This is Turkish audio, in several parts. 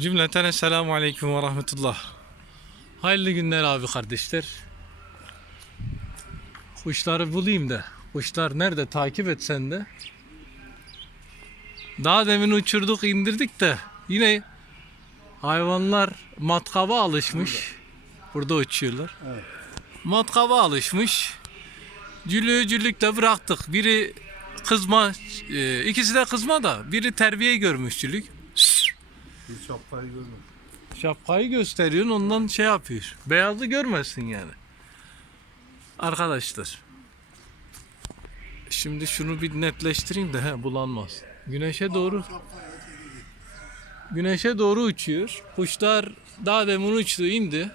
Cümleten Esselamu Aleyküm ve Rahmetullah. Hayırlı günler abi kardeşler. Kuşları bulayım da. Kuşlar nerede takip et sen de. Daha demin uçurduk indirdik de yine hayvanlar matkaba alışmış. Burada uçuyorlar. Matkaba alışmış. Cülüğü cülükte bıraktık. Biri kızma, e, ikisi de kızma da biri terbiye görmüş cülük. Bir şapkayı görmedim. Şapkayı gösteriyorsun ondan şey yapıyor. Beyazı görmezsin yani. Arkadaşlar. Şimdi şunu bir netleştireyim de he, bulanmaz. Güneşe doğru Güneşe doğru uçuyor. Kuşlar daha demin uçtu indi.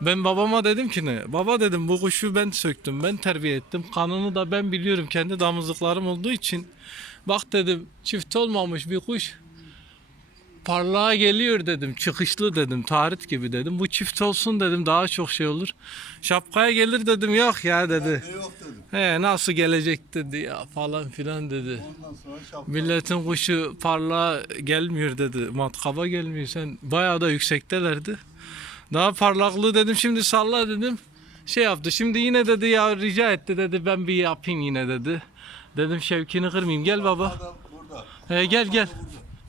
Ben babama dedim ki ne? Baba dedim bu kuşu ben söktüm. Ben terbiye ettim. Kanını da ben biliyorum. Kendi damızlıklarım olduğu için. Bak dedim çift olmamış bir kuş parlağa geliyor dedim. Çıkışlı dedim. Tarih gibi dedim. Bu çift olsun dedim. Daha çok şey olur. Şapkaya gelir dedim. Yok ya dedi. Ne yok dedim. He nasıl gelecek dedi ya falan filan dedi. Ondan sonra şapka. Milletin kuşu parlağa gelmiyor dedi. Matkaba gelmiyor. Sen bayağı da yüksektelerdi. Daha parlaklığı dedim şimdi salla dedim. Şey yaptı. Şimdi yine dedi ya rica etti dedi. Ben bir yapayım yine dedi. Dedim şevkini kırmayayım. Gel baba. Adam burada. He gel gel.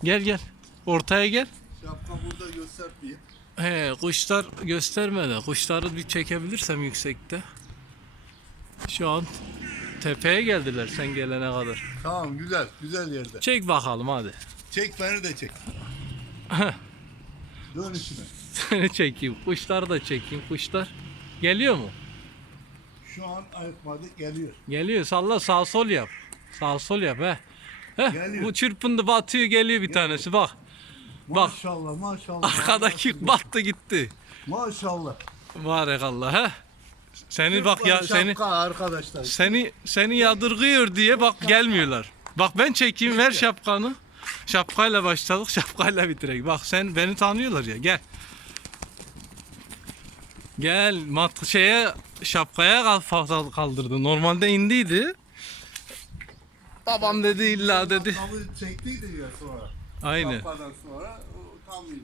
Gel gel. Ortaya gel. Şapka burada göstermeyeyim. He kuşlar göstermedi. Kuşları bir çekebilirsem yüksekte. Şu an tepeye geldiler sen gelene kadar. Tamam güzel. Güzel yerde. Çek bakalım hadi. Çek beni de çek. Dön. Seni çekeyim. Kuşları da çekeyim. Kuşlar geliyor mu? Şu an ayıkmadı geliyor. Geliyor. Salla sağ sol yap. Sağ sol yap he. Heh, Geliyor. bu çırpındı batıyor geliyor bir tanesi bak. Bak Maşallah maşallah. arkadaki battı gitti. Maşallah. Barekallah he. Seni bak ya Şapka seni arkadaşlar. seni seni yadırgıyor diye bak gelmiyorlar. Bak ben çekeyim ver şapkanı. Şapkayla başladık şapkayla bitirek. Bak sen beni tanıyorlar ya gel. Gel mat şeye şapkaya kal- kaldırdı. Normalde indiydi. Babam dedi illa dedi. Kapıyı çektiydi ya sonra. Aynen. Şapkadan sonra o tam indi.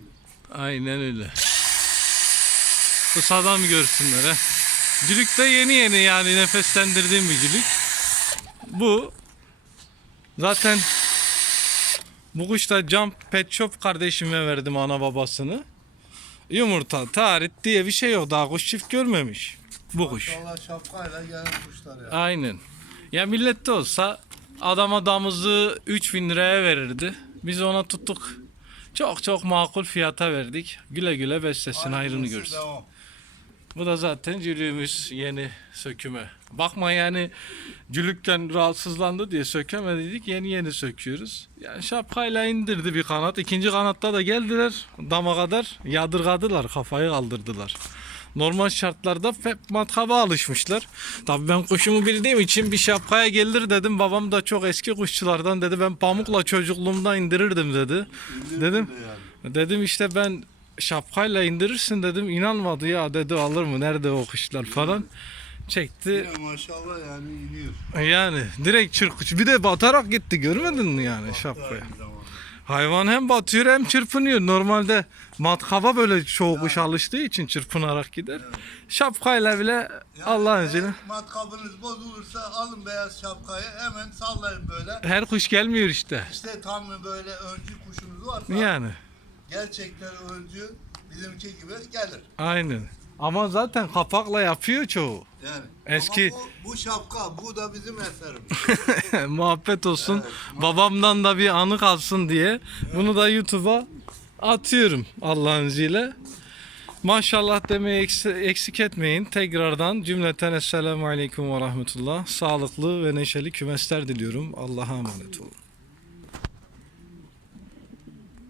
Aynen öyle. Bu sadam görsünler ha. Cülük de yeni yeni yani nefeslendirdiğim bir cülük. Bu zaten bu kuş da Jump Pet Shop kardeşime verdim ana babasını. Yumurta, tarih diye bir şey yok. Daha kuş çift görmemiş. Bu kuş. Maşallah şapkayla gelen kuşlar ya. Aynen. Ya millette olsa adama damızı 3000 liraya verirdi. Biz ona tuttuk. Çok çok makul fiyata verdik. Güle güle beslesin hayrını görsün. Bu da zaten cülüğümüz yeni söküme. Bakma yani cülükten rahatsızlandı diye sökemediydik. Yeni yeni söküyoruz. Yani şapkayla indirdi bir kanat. İkinci kanatta da geldiler dama kadar yadırgadılar. Kafayı kaldırdılar. Normal şartlarda hep matkaba alışmışlar. Tabii ben kuşumu bildiğim için bir şapkaya gelir dedim. Babam da çok eski kuşçulardan dedi. Ben pamukla çocukluğumda indirirdim dedi. Dedim. de yani. Dedim işte ben şapkayla indirirsin dedim. İnanmadı ya dedi alır mı nerede o kuşlar falan. Çekti. Yine maşallah yani iniyor. Yani direkt çırpış. Bir de batarak gitti görmedin mi yani şapkaya? Hayvan hem batıyor hem çırpınıyor. Normalde matkaba böyle çoğu kuş alıştığı için çırpınarak gider. Şapkayla bile Allah'ın eğer izniyle. Matkabınız bozulursa alın beyaz şapkayı hemen sallayın böyle. Her kuş gelmiyor işte. İşte tam böyle öncü kuşunuz varsa Yani gerçekten öncü bizimki gibi gelir. aynen. Ama zaten kapakla yapıyor çoğu. Yani. Eski- Ama bu, bu şapka bu da bizim eserimiz. Muhabbet olsun. Babamdan da bir anı kalsın diye. Bunu da YouTube'a atıyorum Allah'ın izniyle. Maşallah demeyi eks- eksik etmeyin. Tekrardan cümleten Esselamu Aleyküm ve Rahmetullah. Sağlıklı ve neşeli kümesler diliyorum. Allah'a emanet olun.